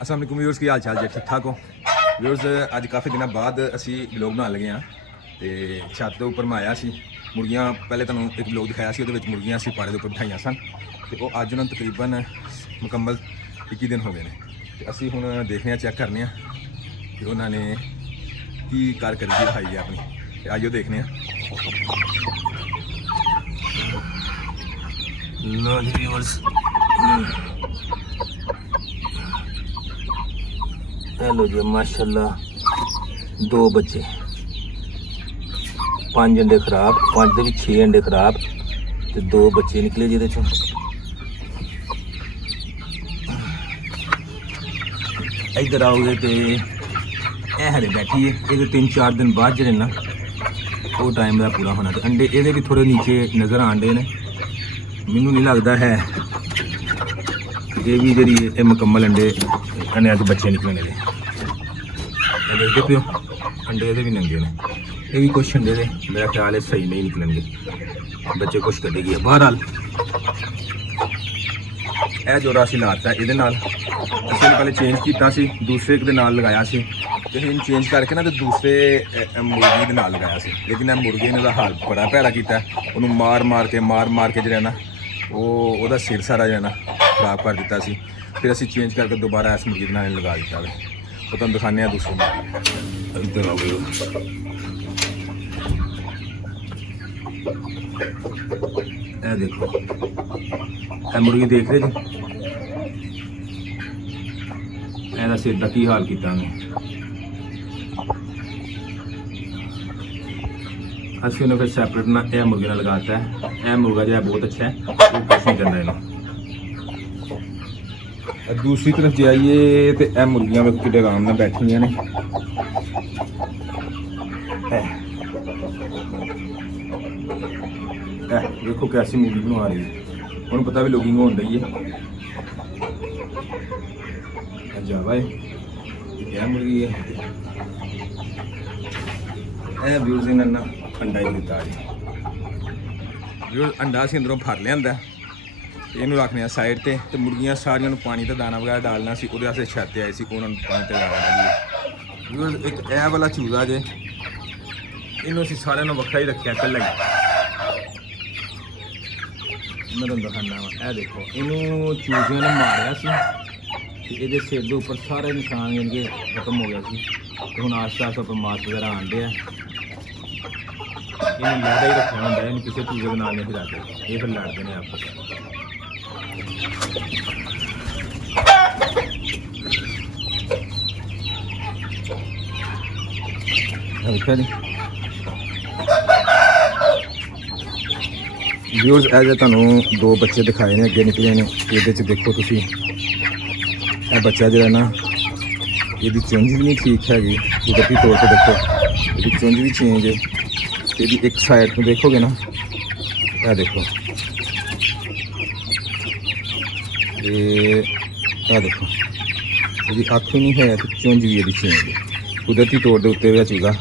अस्सलाम वालेकुम व्यूअर्स, की हाल चाल जी? ठीक ठाक हो व्यूअर्स? अज काफ़ी दिनों बाद असी व्लॉग बना लगे हाँ। तो छत के उपर मैं आया सी मुर्गियां, पहले तुहानूं एक व्लॉग दिखाया सी, उहदे विच मुर्गियां असी पाड़े के उपर बिठाईआं सन। तो वो अज उन्होंने तकरीबन मुकम्मल 21 दिन हो गए हैं। तो असी हुण देखने चैक करने कि उन्होंने की कारकरदगी दिखाई है अपनी। तो आइयो देखने। लो जी व्यूअर्स, हेलो जी, माशाल्लाह 2 बच्चे, 5 अंडे खराब, 5 के भी 6 अंडे खराब, तो 2 बच्चे निकले जिहदे चों। इधर आओगे तो यह हरे बैठी है, ये 3-4 दिन बाद जो ना वो टाइम का पूरा होना। तो अंडे ये भी थोड़े नीचे नज़र आते हैं, मैनू नहीं लगता है ये भी जी मुकम्मल अंडे अंडे के बच्चे निकलने दे। देखते पे हो अंडे ये भी नंगे ने, ये भी कुछ अंडे ने मेरा ख्याल है सही नहीं निकलेंगे, बच्चे कुछ कटेगी। बहरहाल यह जोड़ा असी लाता ये पहले चेंज किया, दूसरे के नाल लगाया सी, तो हम चेंज करके ना तो दूसरे मुर्गी के नाल लगाया सी। लेकिन मुर्गे ने उसका हाल बड़ा भैड़ा किया, उन्होंने मार मार के जो ना वो सिर सारा जो ना खराब कर दिता सी। फिर असी चेंज करके दोबारा इस मुर्गी के नाल लगा दिता है। वो तुम दिखाने दूसरे मुर्गी। इधर आओ ये देखो, यह मुर्गी देख रहे जी, एदा सिर का की हाल किया मैं। असं उन्हें फिर सैपरेट ना यह मुर्गे ने लगाता है। यह मुर्गा जो है बहुत अच्छा है, वो कुछ नहीं करना इन्हें। दूसरी तरफ जाइए तो यह मुर्गियां कि आराम में बैठी ने। देखो कैसी मुर्गी बनवा रही है, उन्हें पता भी लुकिंग हो रही है। जावा यह मुर्गी है, यह व्यूज इन्होंने अंडा ही दिता जी। व्यूज अंडा असीं अंदरों फर लिया, इनू रखने साइड ते। तो मुर्गियां सारियां पानी का दाना वगैरह डालना सी, उहदे वास्ते छत आए सी, उन्होंने पानी का दाना डाली। एक यह वाला चूजा जे, इनू असीं सारिਆਂ ਨੂੰ ਵੱਖਰਾ ही रखिया कल्ला ही। मैं तुहानूं दिखाना वा, यह देखो इनू चूजियां ने मारिया सी, ये सिर के उपर सारे निशान इनके खत्म हो गया सी। तो हुण आस्ता आस्ता उपर मास वगैरह आन डे, इन्हें लड़ा ही रखना होंगे, इन किसी चूजे के नाल नहीं फिराते, ये फिर लड़ते हैं आपस। देखा जी व्यूअर्स, एज तुहानूं 2 बच्चे दिखाए ने अगे निकले ने। ये देखो तुसी, यह बच्चा जो है ना, ये चुंझ भी नहीं ठीक हैगी, कुदरती तौर पर देखो ये चुंझ भी चेंज है। ये एक साइड में देखोगे ना, यह देखो ये देखो ये अख भी नहीं है, तो चुंझ भी ये चेंज है। कुदरती तौर के उत्ते चूजा